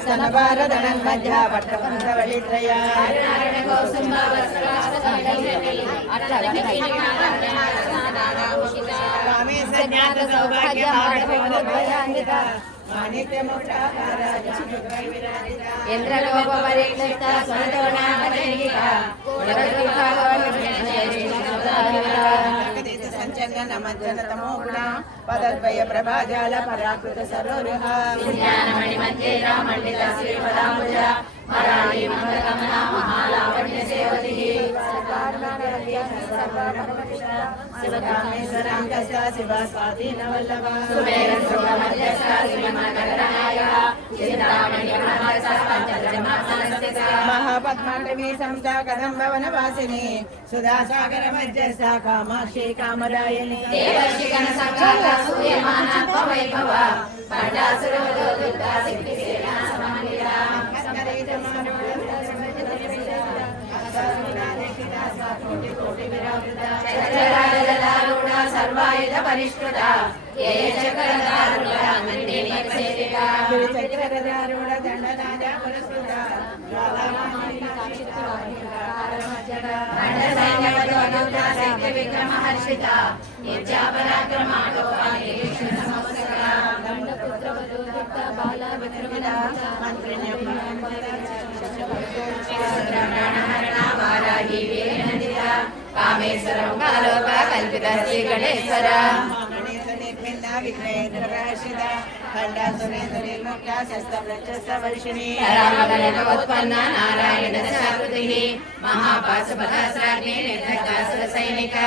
स्तनभारदनं मध्या पट्टपन्थवलित्रया कामे सज्ञात सौभाग्यमाणिक्यमुक्ताकारा इंद्रलोकपरिक्लिष्टा स्वरतोणामजनिका संचलनमज्जनतमो गुणा पदद्वय प्रभाजाल पराकृत सरोरुह ज्ञानमणिमञ्जेरा मण्डिता श्रीपदाम्बुजा मराळी मंगलकमला महालावण्य सेवतिः शिवकामेश्वराङ्कस्ता शिवा स्वाधीनवल्लभा सुमेरसुखमध्यस्था श्रीमन्नगरनायकः चिन्तामणि महापद्माटवी संस्था कदम्बवनवासिनी सुधासागर मध्यस्था कामाक्षी कामदायिनी देवर्षिगण संघाता सूयमाना वैभव पंडासुरवदोदुता सिद्धिसेना समन्विता चराचरारूढा सर्वायुध परिष्कृता ये चक्रधारूढा मन्दिरसेविता चक्रधारूढ दण्डनादा पुरस्कृता खण्डसैन्यवधोदुता शक्तिविक्रमहर्षिता नित्यापराक्रमाटोपानि विष्णुसंवत्सरा दण्डपुत्रवधोदुता बाला विक्रमदा मन्त्रिण्यं वाराही वीरनन्दिता कामेश्वरं कालोका कल्पिता श्री गणेश्वर निर्भिन्ना विघ्नेन्द्रराशिता खण्डासुरेन्द्रनिर्मुक्ता शस्त्रवृक्षस्थवर्षिणी रामगणोत्पन्ना नारायण साकृतिः महापाशुपदास्राग्नि निर्धक्कासुरसैनिका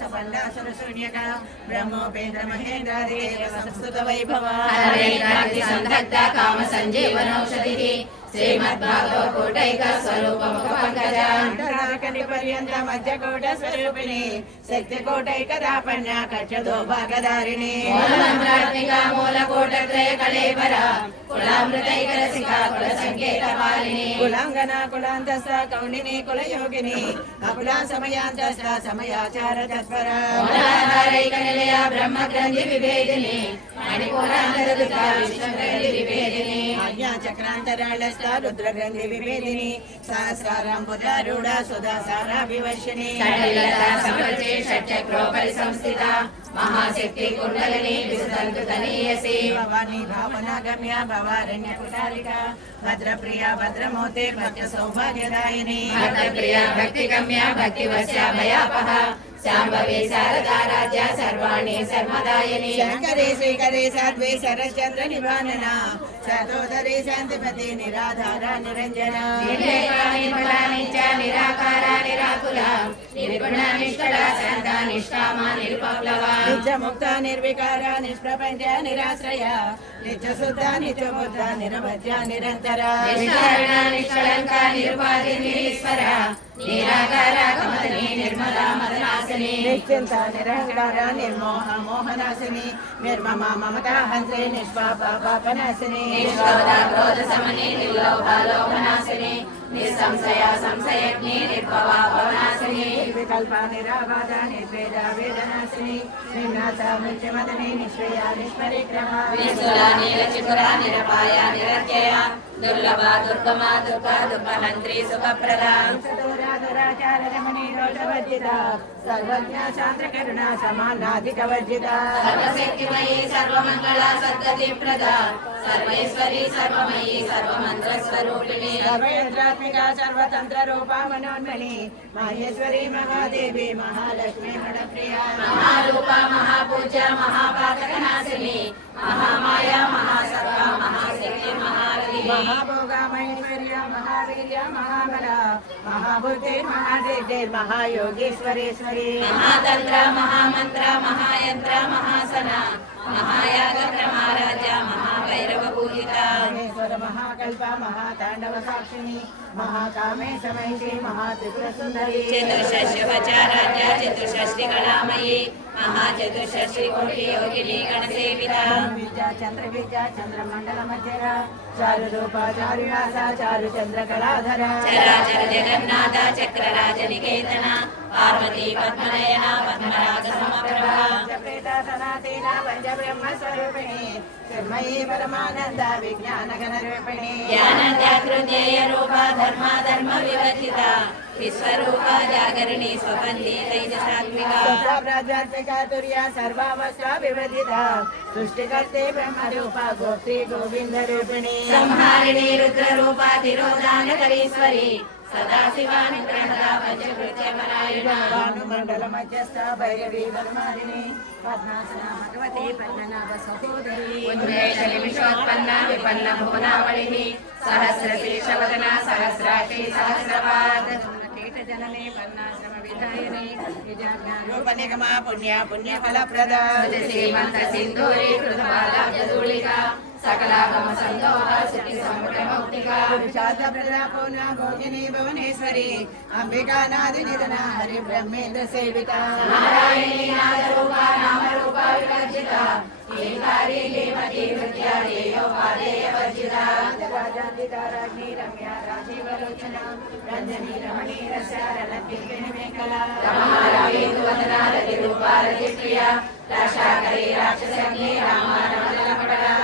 सपन्नासुरशून्यका ब्रह्मोपेन्द्र महेन्द्रादेव संस्तुतवैभव हरेन्द्राग्निसन्धग्धा कामसञ्जीवनौषधिः श्रीमद्भागवतकोटैक स्वरूपमुखपङ्कजान्तराकलिपर्यन्त मध्यकोट स्वरूपिणी शक्तिकोटैकदापन्या कक्षदो भागधारिणी मूलमन्त्रात्मिका मूलकोटत्रय कलेवरा कुलामृतैकरसिका कुलसङ्केतपालिनी कुलाङ्गना कुलान्तस्था कौण्डिनी कुलयोगिनी अकुला समयान्तस्था समयाचार तत्परा मूलाधारैकनिलया ब्रह्मग्रन्थि विभेदिनी मणिपुरान्तरदुता विष्णुग्रन्थि विभेदिनी आज्ञाचक्रान्तराळस्था रुद्रग्रन्थि विभेदिनी सहस्राराम्बुजारूढा सुधासाराभिवर्षिणी षड्लता समर्चे षट्चक्रोपरि संस्थिता महाशक्ति कुण्डलिनी विसुतन्तु तनीयसी भवानी भावनागम्या भवारण्यकुटालिका भद्रप्रिया भद्रमोते भद्र सौभाग्यदायिनी भद्रप्रिया भक्तिगम्या भक्तिवश्या भयापहा शाम्भवी शारदा राज्या सर्वाणि सर्वदायिनी शङ्करे श्रीकरे साध्वे शरश्चन्द्र निभानना शतोदरे शान्तिपति निराधारा निरञ्जना निर्लेपानि फलानि च निराकारा निराकुला निर्गुणा निष्कला शान्ता निष्कामा निरुपप्लवा नित्यमुक्ता निर्विकारा निष्प्रपञ्चा निराश्रया नित्यशुद्धा नित्यबुद्धा निरवध्या निरन्तरा निष्कारणा निष्कलङ्का निरुपाधि निरीश्वरा निराकारा कमलिनी निर्मला मदनासिनी निश्चिन्ता निरहङ्कारा निर्मोहा मोहनासिनी निर्ममा ममता हन्त्रे निष्पापा पापनासिनी निष्क्रोधा क्रोधशमनी निर्लोभा लोभनासिनी निसंशया संशयज्ञी निर्भवा भवनासिनी निर्विकल्पा निराबाधा निर्वेदा वेदनासिनी निर्नाथा मृत्युमदनी निष्क्रिया निष्परिक्रमा निष्ठुरा नीलचिकुरा निरपाया निरत्यया दुर्लभा दुर्गमा दुर्गा दुःखहन्त्री सुखप्रदा दुराचार रमणी रोषवर्जिता सर्वज्ञा शास्त्रकरुणा समानाधिकवर्जिता सर्वशक्तिमयी सर्वमङ्गला सद्गतिप्रदा सर्वेश्वरी सर्वमयी सर्वमन्त्रस्वरूपिणी सर्वयन्त्रात्मिका सर्वतन्त्ररूपा मनोन्मणि माहेश्वरी महादेवी महालक्ष्मी प्रणप्रिया महारूपा महापूजा महापातकनाशिनी महामाया महासत्ता महाशक्ति महारथी महाभोगा महेश्वर्या महावीर्या महाबला महाबुद्धि महासिद्धि महायोगेश्वरेश्वरी महातंत्र महामंत्र महायंत्र महासना महायाग ब्रह्मराजा महाभैरव पूजिता महाकल्प महातांडव साक्षिणी महाकामे समयशी महात्रिपुर सुंदरी चतुष्षष्ट्यपचाराध्या चतुष्षष्टि कलामयी महाचतुष्षष्टि कोटि योगिनी गणसेविता विद्या चंद्रमंडल मध्यरा चारु रूपा चारुहासा चारु चंद्र कलाधर चराचर जगन्नाथ चक्रराज निकेतन पार्वती पद्मनयना पद्मराग समप्रभा प्रेता सनातीना पंचब्रह्म स्वरूपिणी चिन्मयी परमानंद विज्ञान गण रूपिणी ज्ञानध्याकृत्यय रूपा धर्मा धर्म विवर्जिता विश्वरूपा जागरणी स्वपन्थी तैजसात्मिका प्राध्यात्मिका तुर्या सर्वावस्था विवर्जिता सृष्टिकर्ते ब्रह्म रूपा गोप्त्री गोविंद रूपिणी संहारिणी रुद्र रूपा तिरोधानकरीश्वरी सदाशिवानुग्रहदा पंचकृत्य परायणा भानुमंडल मध्यस्थ भैरवी वरमालिनी पद्मासना भगवती पद्मनाभ सहोदरी उन्मेष निमिषोत्पन्ना विपन्न भुवनावलिः सहस्रशीर्षवदना सहस्राक्षी सहस्रपाद कीट जननी वर्णाश्रम विधायिनी रूप निगमा पुण्य पुण्य फलप्रदा श्रीमंत सिंधूरी कृतबालाब्धूलिका सकलागम संदोह सुखि संपुट मौक्तिका शाद प्रदा पूर्णा भोगिनी भुवनेश्वरी अंबिका नाद निधना हरि ब्रह्मेंद्र सेविता नारायणी नाद रूपा नाम रूपा विवर्जिता ीकारी हेमती हृदया देयोपादेय वर्जिता राजाधिता राज्ञी रम्या राजीवलोचना रंजनी रमणी रसारलक्ष्मी मेखला रमारविंदु वदना रति रूपा रति प्रिया राशाकरी राक्षसज्ञे रामा रमणलपटला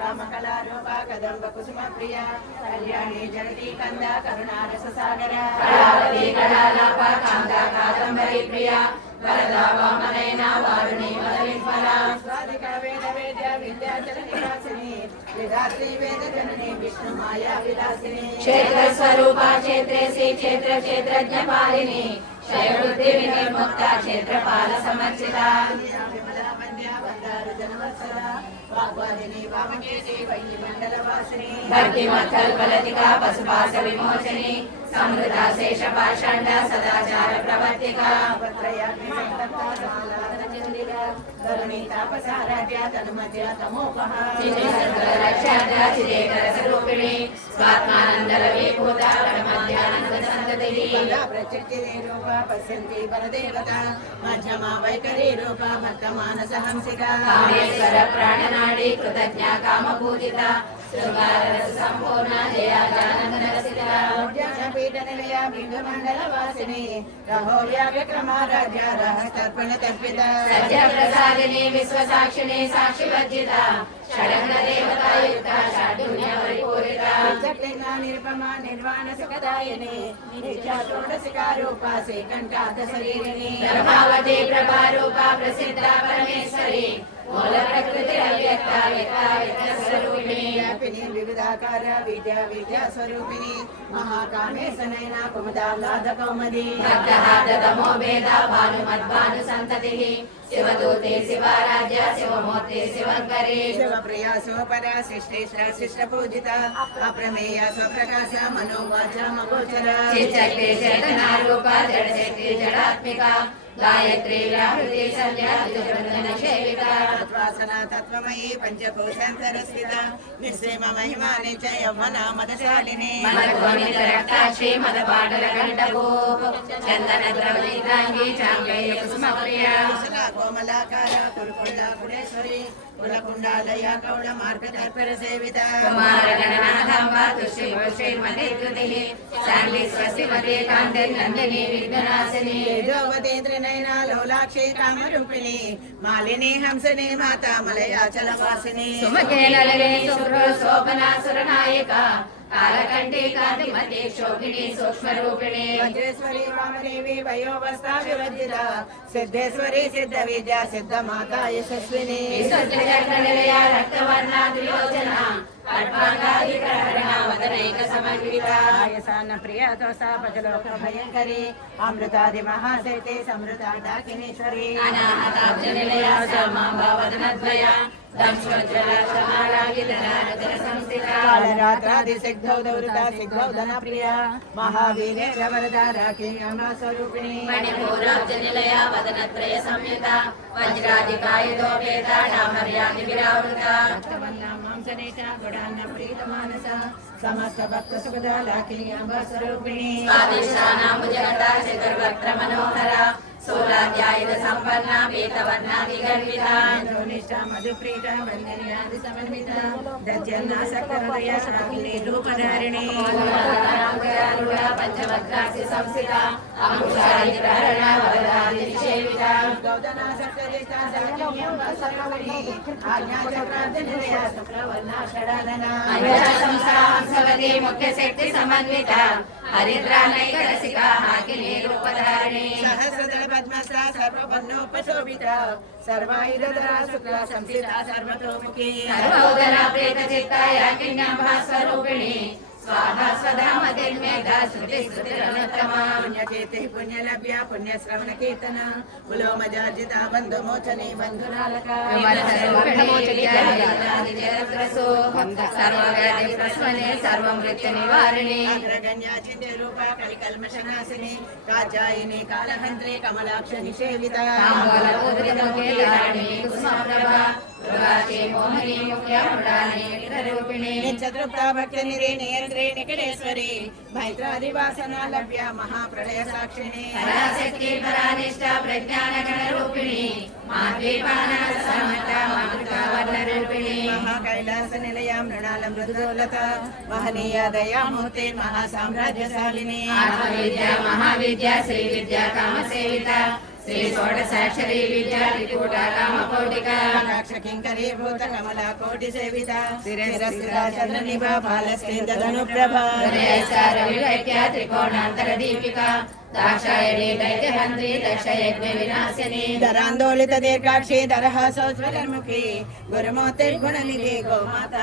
रामकला रूपा कदम्ब कुसुम प्रिया कल्याणी जगती कंदा करुणा रस सागरा कलावती कलालापा कांता कादंबरी प्रिया वरदा वामनयना वारुणी वदविफला स्वादिका वेद वेद्या विद्याचल निवासिनी वेदात्री वेद जननी विष्णु माया विलासिनी क्षेत्र स्वरूपा क्षेत्रेसी क्षेत्र क्षेत्रज्ञ पालिनी क्षयवृद्धि विनिर्मुक्ता क्षेत्रपाल समर्चिता विमला वंद्या वंदारु जनवत्सला वाग्वादिनी वामकेशी वैली मंडल वासिनी भक्ति मत्थल फलतिका पशुपाश विमोचनी समृता शेष पाषांड सदाचार प्रवर्तिका पत्रयाग्नि संतप्ता समालादन चंडिका करुणी तापसाराध्या तन्मध्या तमोपहा रक्षाद्या चिदेतर स्वरूपिणी स्वात्मानंद विभूता परमध्यानंद संततिः प्रचित्ति रूपा पश्यन्ति परदेवता मध्यमा वैखरी रूपा भक्तमानस हंसिका कामेश्वर प्राणनाडी कृतज्ञा कामपूजिता शृंगाररस संपूर्णा जया जानंद रसिका पीठ निलया बिंदु मंडल वासिनी रहो व्याक्रमा राजा रहस्तर्पण तर्पिता सत्य प्रसादिनी विश्व साक्षिणी साक्षी वर्जिता षडंग देवता युक्ता षड्गुण्य परिपूरिता चक्लिंगा निरुपमा निर्वाण सुखदायिनी नित्या षोडशिका रूपा श्रीकंठात शरीरिणी प्रभावती प्रभा रूपा प्रसिद्धा परमेश्वरी मूल प्रकृति अव्यक्ता व्यक्ता व्यक्त स्वरूपिणी व्यापिनी विविधाकार विद्या विद्या स्वरूपिणी महाकामे सनयना कुमुदाह्लाद कौमुदी भक्तहाद तमो भेदा भानुमद्भानु संततिः शिवदूते शिवाराध्य शिवमूर्ते शिवङ्करी शिवप्रिया शिवपरा शिष्टेश्वर शिष्ट पूजिता अप्रमेया स्वप्रकाश मनोवाचा मगोचरा चिच्चक्ति चेतना रूपा जडशक्ति जडात्मिका गायत्री व्याहृति संध्या द्विजवृंदन सेविता तत्वासना तत्वमयी पंचकोशान्तरस्थिता निःसीम महिमा निच यौवना मदशालिनी मदध्वनित रक्ताक्षी मदपाटल कंठभूप चंदन द्रवलितांगी चांगेय कुसुमप्रिया कुशला कोमलाकार कुरुकुंडा गुणेश्वरी कुलकुंडालया कौल मार्ग तर्पण सेविता कुमार गणनाथांबा तुष्टि श्रीमती कृतिः शांति स्वस्तिमती कांति नंदिनी विघ्ननाशिनी तेजोवतेन्द्र नयना लोलाक्षी कामरूपिणी मालिनी हंसने माता मलयाचल वासिनी सुमके ललिते शुभ्र शोभना सुरनायिका कालकंठी कांतिमती शोभिनी सूक्ष्म रूपिणी वज्रेश्वरी वामदेवी वयोवस्था विवर्जिता सिद्धेश्वरी सिद्ध विद्या सिद्ध माता यशस्विनी विशुद्ध चक्र निलया रक्तवर्णा त्रिलोचना खड्गांगादि प्रहरणा वदनैक समन्विता आयसान प्रिया तोषा पजलोक भयंकरी अमृतादि महासेते समृता डाकिनीश्वरी अनाहताब्ज निलया समांबा वदनद्वया दंशोज्ज्वला समालागितनारदर संस्थिता कालरात्रादि सिद्धौ दौरता सिद्धौ धन प्रिया महावीरे रवरदा राखी अम्बा स्वरूपिणी मणिपूराब्ज निलया वदनत्रय संयुता वज्रादिकायुधोपेता डामर्यादि विरावृता హంసనేత గుడాన్న ప్రీత మానస సమస్త భక్త సుఖదా లాకిని అంబ స్వరూపిణి స్వాదిష్టానాం జగత చతుర్వక్ర మనోహర సోలాధ్యాయుధ సంపన్న పీతవర్ణాది గర్విత నిష్ఠ మధుప్రీత వందనయాది సమన్విత దజ్జన్న సకృదయ శాకిని రూపధారిణి పంచభద్రాసి సంస్థిత అంకుశాది ప్రహరణ వరదాది నిషేవిత గౌతమ సకృదిత శాకిని అంబ స్వరూపిణి ఆజ్ఞా చక్రార్ధ నిలయ శుక్రవర్ణ షడాదన హంసవతి ముఖ్య శక్తి సమన్విత హరిద్రానైక రసిక హాకిని రూపధారిణి సహస్రదళ పద్మస్ర సర్వపన్నోపశోభిత సర్వాయుధరా శుక్ల సంస్థిత సర్వతోముఖి సర్వోదర ప్రేత చిత్తాయ కిన్యాంబా స్వరూపిణి స్వాహా స్వదా మతిర్మేధ శృతి శృతిరనుత్తమ పుణ్యకీర్తి పుణ్యలభ్య పుణ్యశ్రవణ కీర్తన పులోమజార్జిత బంధుమోచని బంధురాలక సర్వవ్యాధి ప్రశ్వనే సర్వమృత్యు నివారిణి అగ్రగణ్యా చింద్య రూప కలికల్మషనాశిని కాచాయిని కాళహంత్రి కమలాక్ష నిషేవిత నిత్యతృప్త భక్త నిరే నియంత్రే నికటేశ్వరి మైత్రాదివాసన లభ్య మహాప్రళయ సాక్షిణి పరాశక్తి పరానిష్ట ప్రజ్ఞాన గణ రూపిణి రూపిణి మహాకైలాస నిలయ మృణాల మృదులత మహనీయ దయామూర్తి మహాసామ్రాజ్యశాలిని ఆత్మవిద్య మహావిద్య శ్రీ విద్య కామ సేవిత శ్రీ షోడశాక్షరీ విద్యా త్రికూట కామకోటిక కింకరీ భూత కమలా కోటి సేవిత శిరస్థిత చంద్ర నిభా బాలశ్రీధను ప్రభా వివేక్య త్రికోణాంతర దీపిక దాక్షాయణి దైత్యహంత్రి దక్ష యజ్ఞ వినాశిని ధరాందోళిత దీర్ఘాక్షి దరహ సౌజ్వలర్ముఖి గురుమూర్తి గుణనిధి గోమాత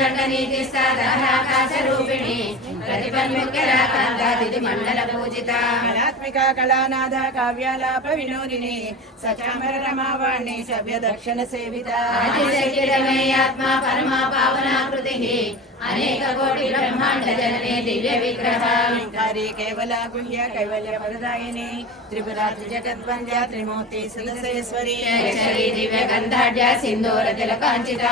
దండనీతిస్తాకాశ రూపిణి ప్రతిపన్ముఖ్యరాకాంతాదితి మండల పూజిత కళాత్మిక కళానాథ కావ్యాలాప వినోదిని సచామర రమావాణి సభ్య దక్షిణ సేవిత ఆత్మ పరమా పావనాకృతి అనేక కోటి బ్రహ్మాండ జననే దివ్య విగ్రహ ఓంకారి కేవల గుహ్య కైవల్య వరదాయిని త్రిపురా త్రిజగద్వంద్య త్రిమూర్తి సుదసేశ్వరి అక్షరీ దివ్య గంధాఢ్య సింధూర తిలకాంచిత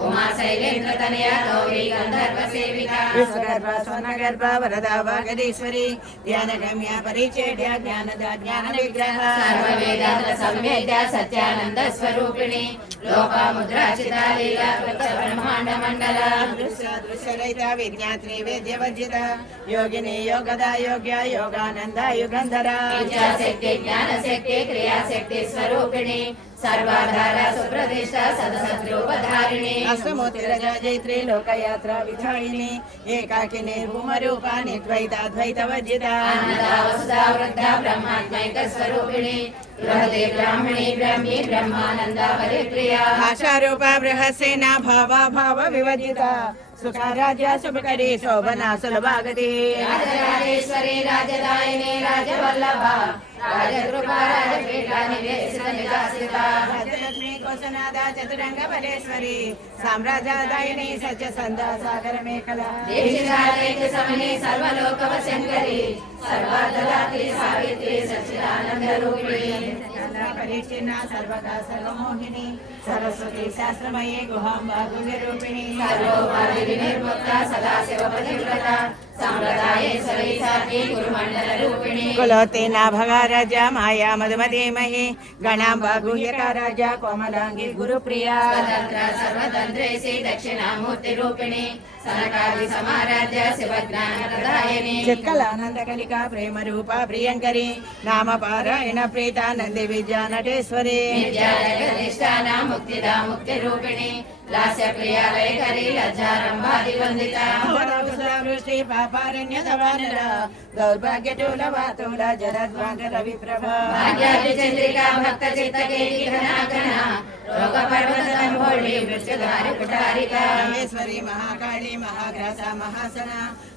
ఉమా శైలేంద్ర తనయ గౌరీ గంధర్వ సేవిత విశ్వగర్భ స్వర్ణగర్భ వరదా వాగదీశ్వరి ధ్యాన గమ్య పరిచేడ్య జ్ఞానద జ్ఞాన విగ్రహ సర్వ వేదాంత సంవేద్య సత్యానంద స్వరూపిణి లోపాముద్రాచిత లీలా బ్రహ్మాండ మండల దృశ్యరహిత విజ్ఞాత్రి వేద్యవర్జిత యోగిని యోగద యోగ్య యోగానంద యుగంధర శక్తి జ్ఞాన శక్తి క్రియాశక్తి స్వరూపిణి సర్వాధార సుప్రతిష్ట సదసద్రూపధారిణి అష్టమూర్తిరజా జైత్రి లోకయాత్ర విధాయిని ఏకాకిని భూమరూప నిర్ద్వైతాద్వైత వర్జిత అన్నదా వసుదా వృద్ధ బ్రహ్మాత్మైక స్వరూపిణి బృహదే బ్రాహ్మణి బ్రహ్మి బ్రహ్మానంద పరిప్రియ భాషారూప బృహస్సేన భావ భావ వివర్జిత సుఖరాజ్య శుభకరి శోభనా సులభాగతి రాజరాజేశ్వరి రాజదాయిని రాజవల్లభ రాజకృపా రాజపీఠ నివేశిత నివాసిత రాజలక్ష్మి కోసనాద చతురంగ బలేశ్వరి సామ్రాజ్యదాయిని సత్య సంద సాగర మేఖల దీక్షితాలైక సమని సర్వలోకవ శంకరి సర్వార్థదాత్రి సావిత్రి సచ్చిదానంద రూపిణి పరీక్షిణ సర్వదా సర్వమోహిని సరస్వతి శాస్త్రమయే గుహాంబ గుహ్య రూపిణి సర్వోపాధి వినిర్ముక్త సదాశివ పతివ్రత సాంప్రదాయేశ్వరి సాత్వి గురుమండల రూపిణి కులోత్తేన భగారాజ మాయా మధుమధీమహి గణాంబ గుహ్యకారాజ కోమలాంగి గురుప్రియ స్వతంత్ర సర్వతంత్రేసి దక్షిణామూర్తి రూపిణి సనకాది సమారాధ్య శివజ్ఞాన ప్రదాయని చిత్కలానంద కలిక ప్రేమ రూప ప్రియంకరి నామ పారాయణ ప్రీత నంది విద్యా నటేశ్వరి విద్యాధిష్టాన ముక్తిదా ముక్తి రూపిణి లాస్య ప్రియ వైఖరి లజ్జారంభాది వందిత వృష్టి పాపారణ్య దవానర దౌర్భాగ్యటూల వాతుల జలద్వాంగ విప్రభ భాగ్యాది చంద్రికా భక్త చిత్తకేకి ఘనాఘన రోగ పర్వత సంభోళి మృత్యుధారి కుటారిక మహేశ్వరి మహాకాళి మహాగ్రాస మహాసన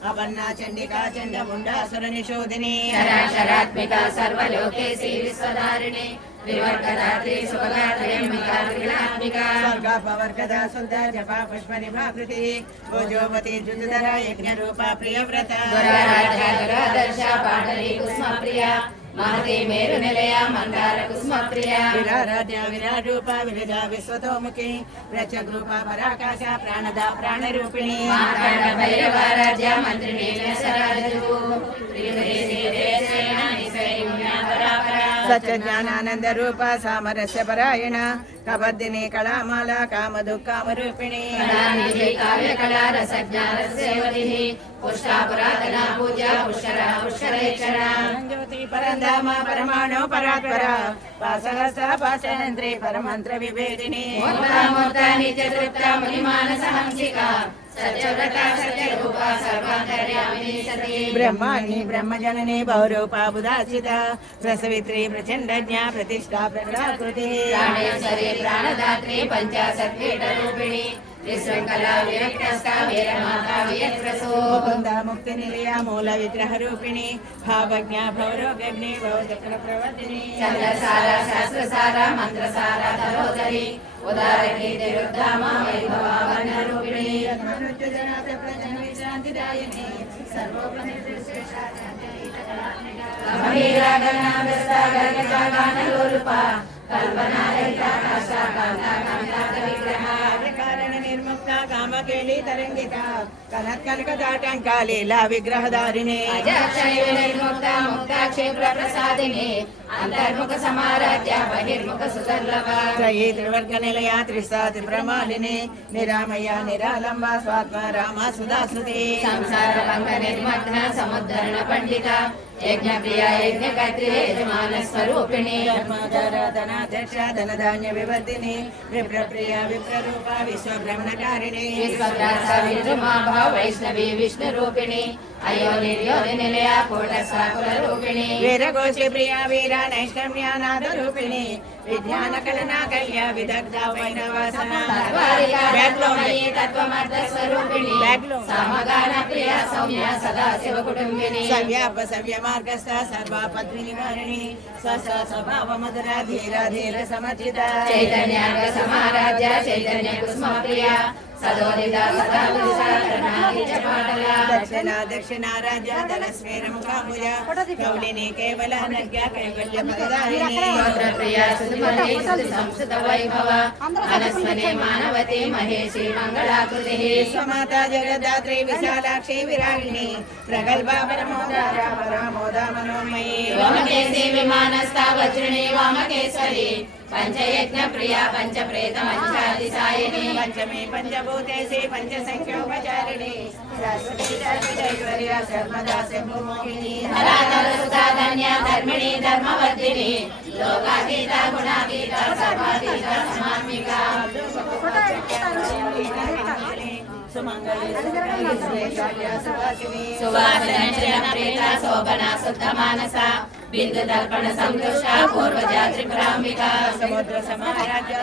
అపన్నా చండికా చండ ముండాసుర నిషోధిని శరాశరాత్మిక సర్వలోకేసి విశ్వధారిణి వివర్గదాత్రి సుభగాత్రయంబికా త్రిగుణాత్మిక స్వర్గపవర్గద సుంద జపా పుష్ప నిభాకృతి భోజోవతి జుతుధర యజ్ఞ రూప ప్రియవ్రత దురారాధ్య దురాదర్శ పాటలి కుస్మ ప్రియ महती मेरु निलय मंदार कुसुम प्रिया विराराध्य विराट रूप विरजा विश्वतोमुखी रचक रूप पराकाश प्राणदा प्राण रूपिणी मार्कंड भैरवाराध्य मंत्रिणी सराजतु सच ज्ञानानंद रूप सामरस्य परायण कबद्दिनी कलामाला काम दुःखाम रूपिणी काव्य कला रस ज्ञान सेवतिः पुष्टा पुरातना पूजा पुष्करा पुष्करेक्षणा ज्योति परंधामा परमाणु परात्परा पासहस्త पाशयन्त्री परमंत्र विभेदिनी मूर्ता मूर्ता नित्यतृप्ता मुनिमानस हंसिका सत्यव्रता सत्यरूपा सर्वान्तर्यामिनी सती ब्रह्माणि ब्रह्मजननी बहुरूपा बुधाचिता प्रसवित्री प्रचंड ज्ञा प्रतिष्ठा प्रकटाकृति प्राणेश्वरी प्राणदात्री पंचाशत्पीठरूपिणी त्रिशृङ्खला विरक्तस्था वीरमाता वियत्रसो मुकुन्दा मुक्ति निलया मूल विग्रह रूपिणी भावज्ञा भवरोग्नि भवचक्र प्रवर्तिनी चन्द्रसारा शास्त्रसारा मन्त्रसारा तरोदरी उदारकी तिरुद्धामा वैभवा वर्णरूपिणी विश्रान्तिदायिनी गम्भीरा गणागस्ता गणिता गानलोलुपा कल्पना रहिता काशा कान्ता कामिता विग्रहा कारण निर्मुक्ता कामकेली तरंगिता कनक कनकदाटंका लीला विग्रहधारिणी अजक्षय निर्मुक्ता मुक्ता क्षेत्र प्रसादिनी अंतर्मुख समाराध्या बहिर्मुख सुदर्लभा त्रयी त्रिवर्ग निलया त्रिस्ता त्रिप्रमालिनी निरामया निरालंबा स्वात्मा रामा सुदासुते संसार भंग निर्मग्न समुद्धरण पंडिता यज्ञ प्रिया यज्ञ कर्त्री यजमान स्वरूपिणी धर्माधाराधनाध्यक्ष धनधान्य विवर्धिनी विप्रप्रिया विप्ररूपा विश्वब्रह्मकारिणी विश्वव्यासा विद्रुमा भाव वैष्णवी विष्णु रूपिणी अयो निर्योनि निलया कोटस्वाकुल रूपिणी वीरघोषि प्रिया वीरा नैष्कर्म्यानाद रूपिणी विज्ञान कलना कल्या विदग्धा वैनवासना तत्त्वमयी तत्त्वमर्थ स्वरूपिणी समगान प्रिया सौम्या सदा शिव कुटुंबिनी सव्याप सव्य मार्गस्था सर्वा पद्मी निवारिणी स्वसा स्वभाव मधुरा धीरा धीर समर्जिता चैतन्यार्ग समाराध्य चैतन्य कुसुम प्रिया सदोदिता सदा विशालनादि चपाटला दक्षिणा दक्षिणा राजा दलस्मेर मुखामुजा कौलिनी केवल नज्ञा कैवल्य फलदायिनी स्तोत्र प्रिया सुमति संस्कृत वैभव अनस्मने मानवती महेशी मंगलाकृतिः विश्वमाता जगदात्री विशालाक्षी विरागिणी प्रगल्भा परमोदारा परामोदा मनोमयी वामकेशी विमानस्था वज्रिणी वामकेश्वरी पंचयज्ञ प्रिया पंचप्रेत मंचादिसायिनी पंचमी पंचभूतेशी पंचसंख्योपचारिणी शाश्वती शाश्वतैश्वर्या सर्वदा शंभुमोहिनी धराधर सुता धन्या धर्मिणी धर्मवर्धिनी लोकातीता गुणातीता सर्वातीता समात्मिका सुवासना प्रेता शोभना शुद्ध मानसा बिंदु दर्पण संतुष्टा पूर्वजा त्रिपुरांबिका समुद्र समाराज्य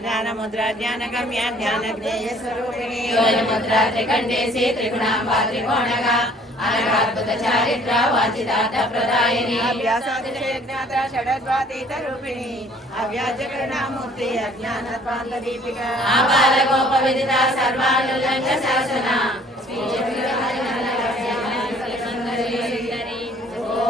ज्ञान मुद्रा ज्ञान गम्या ज्ञान ज्ञेय स्वरूपिणी योनि मुद्रा त्रिकंडेशी त्रिगुणांबा त्रिकोणगा अनगाद्भुत चारित्रा वाचिदार्थ प्रदायिनी अभ्यासातिशय ज्ञाता षडद्वातीत रूपिणी अव्याज करुणामूर्ति अज्ञानपान्त दीपिका आबाल गोप विदिता सर्वानुल्लंघ शासना